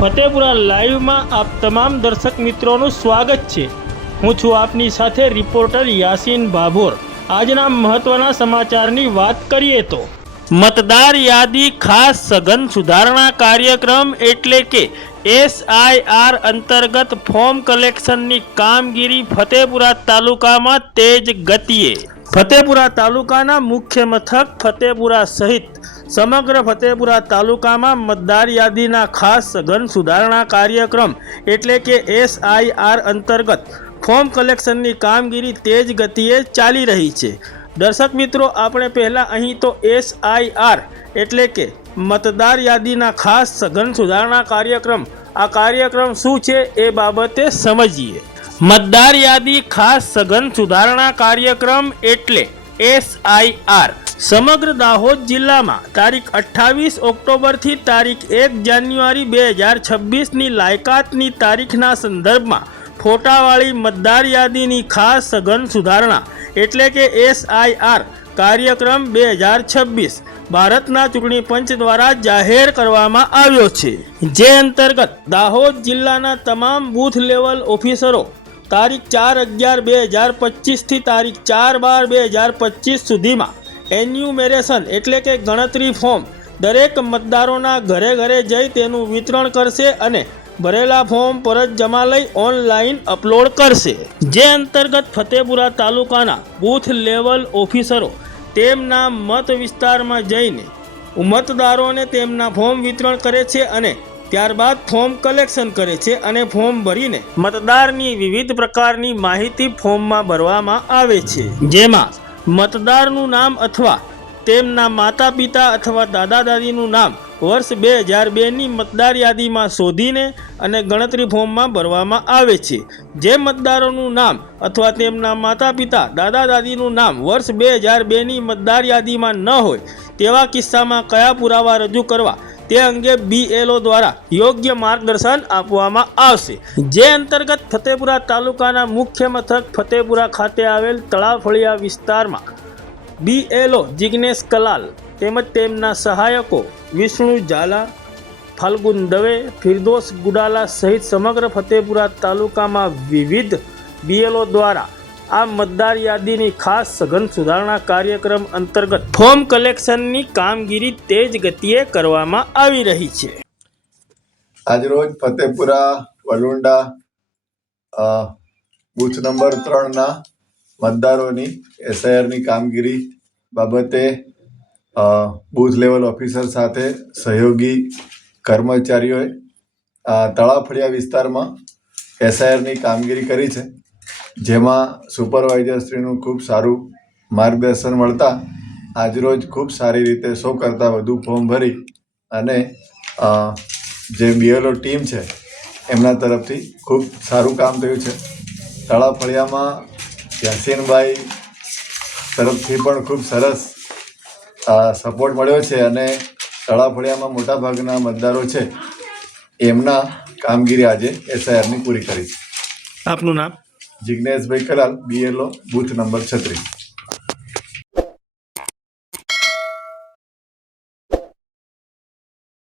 ફતેપુરા લાઈવમાં આપ તમામ દર્શક મિત્રોનું સ્વાગત છે. હું છું આપની સાથે રિપોર્ટર યાસીન ભાભોર આજના મહત્વના સમાચારની વાત કરીએ તો, મતદાર યાદી ખાસ સઘન સુધારણા કાર્યક્રમ એટલે કે એસઆઈઆર અંતર્ગત ફોર્મ કલેક્શનની કામગીરી ફતેપુરા તાલુકામાં તેજ ગતિએ. ફતેપુરા તાલુકાના મુખ્ય મથક ફતેપુરા સહિત સમગ્ર ફતેપુરા તાલુકામાં મતદાર યાદીના ખાસ સઘન સુધારણા કાર્યક્રમ એટલે કે એસઆઈઆર અંતર્ગત ફોર્મ કલેક્શનની કામગીરી તેજ ગતિએ ચાલી રહી છે. દર્શક મિત્રો, આપણે પહેલાં અહીં તો એસઆઈઆર એટલે કે મતદાર યાદીના ખાસ સઘન સુધારણા કાર્યક્રમ, આ કાર્યક્રમ શું છે એ બાબતે સમજીએ. મતદાર યાદી ખાસ સઘન સુધારણા કાર્યક્રમ એટલે એસઆઈઆર સમગ્ર દાહોદ જિલ્લામાં તારીખ અઠ્ઠાવીસ ઓક્ટોબરથી તારીખ એક જાન્યુઆરી બે હજાર છવ્વીસની લાયકાતની તારીખના સંદર્ભમાં ફોટાવાળી મતદાર યાદીની ખાસ સઘન સુધારણા એટલે કે એસઆઈઆર કાર્યક્રમ બે હજાર છવ્વીસ ભારતના ચૂંટણી પંચ દ્વારા જાહેર કરવામાં આવ્યો છે. જે અંતર્ગત દાહોદ જિલ્લાના તમામ બૂથ લેવલ ઓફિસરો તારીખ ચાર અગિયાર બે હજાર પચીસથી તારીખ ચાર બાર બે હજાર પચીસ સુધીમાં એન્યુમેરેશન એટલે કે ગણતરી ફોર્મ. દરેક મતદારોના ઘરે ઘરે જઈ તેનું વિતરણ કરશે અને ભરેલા ફોર્મ પરત જમા લઈ ઓનલાઈન અપલોડ કરશે. જે અંતર્ગત ફતેપુરા તાલુકાના બૂથ લેવલ ઓફિસરો તેમના મત વિસ્તારમાં જઈને મતદારોને તેમના ફોર્મ વિતરણ કરે છે અને ત્યારબાદ ફોર્મ કલેક્શન કરે છે અને ફોર્મ ભરીને મતદારની વિવિધ પ્રકારની માહિતી ફોર્મમાં ભરવામાં આવે છે. જેમાં મતદારનું નામ અથવા તેમના માતા પિતા અથવા દાદા દાદીનું નામ વર્ષ બે હજાર બેની મતદાર યાદીમાં શોધીને અને ગણતરી ફોર્મમાં ભરવામાં આવે છે. જે મતદારોનું નામ અથવા તેમના માતા પિતા દાદા દાદીનું નામ વર્ષ બે હજાર બેની મતદાર યાદીમાં ન હોય, તેવા કિસ્સામાં કયા પુરાવા રજૂ કરવા તે અંગે બીએલઓ દ્વારા યોગ્ય માર્ગદર્શન આપવામાં આવશે. જે અંતર્ગત ફતેપુરા તાલુકાના મુખ્ય મથક ફતેપુરા ખાતે આવેલ તળાફળિયા વિસ્તારમાં બીએલઓ જિગ્નેશ કલાલ તેમજ તેમના સહાયકો વિષ્ણુ ઝાલા, ફાલ્ગુન દવે, ફિરદોસ ગુડાલા સહિત સમગ્ર ફતેપુરા તાલુકામાં વિવિધ બીએલઓ દ્વારા આ મતદાર યાદીની ખાસ સઘન સુધારણા કાર્યક્રમ અંતર્ગત ફોર્મ કલેક્શનની કામગીરી તેજ ગતિએ કરવામાં આવી રહી છે. આજરોજ ફતેપુરા, વલુંડા બૂથ નંબર ત્રણના મતદારોની એસઆઈઆરની કામગીરી બાબતે બૂથ લેવલ ઓફિસર સાથે સહયોગી કર્મચારીઓએ તળાફળિયા વિસ્તારમાં એસઆઈઆરની કામગીરી કરી છે. જેમાં સુપરવાઇઝરશ્રીનું ખૂબ સારું માર્ગદર્શન મળતા આજરોજ ખૂબ સારી રીતે સો કરતાં વધુ ફોર્મ ભરી અને જે બીએલઓ ટીમ છે, એમના તરફથી ખૂબ સારું કામ થયું છે. તળાવ ફળિયામાં યાસીનભાઈ તરફથી પણ ખૂબ સરસ સપોર્ટ મળ્યો છે અને તળાવ ફળિયામાં મોટાભાગના મતદારો છે, એમના કામગીરી આજે એસઆઈઆરની પૂરી કરી છે. આપનું નામ? જિજ્ઞેશભાઈ કલાલ બીએલઓ બૂથ નંબર છત્રીસ.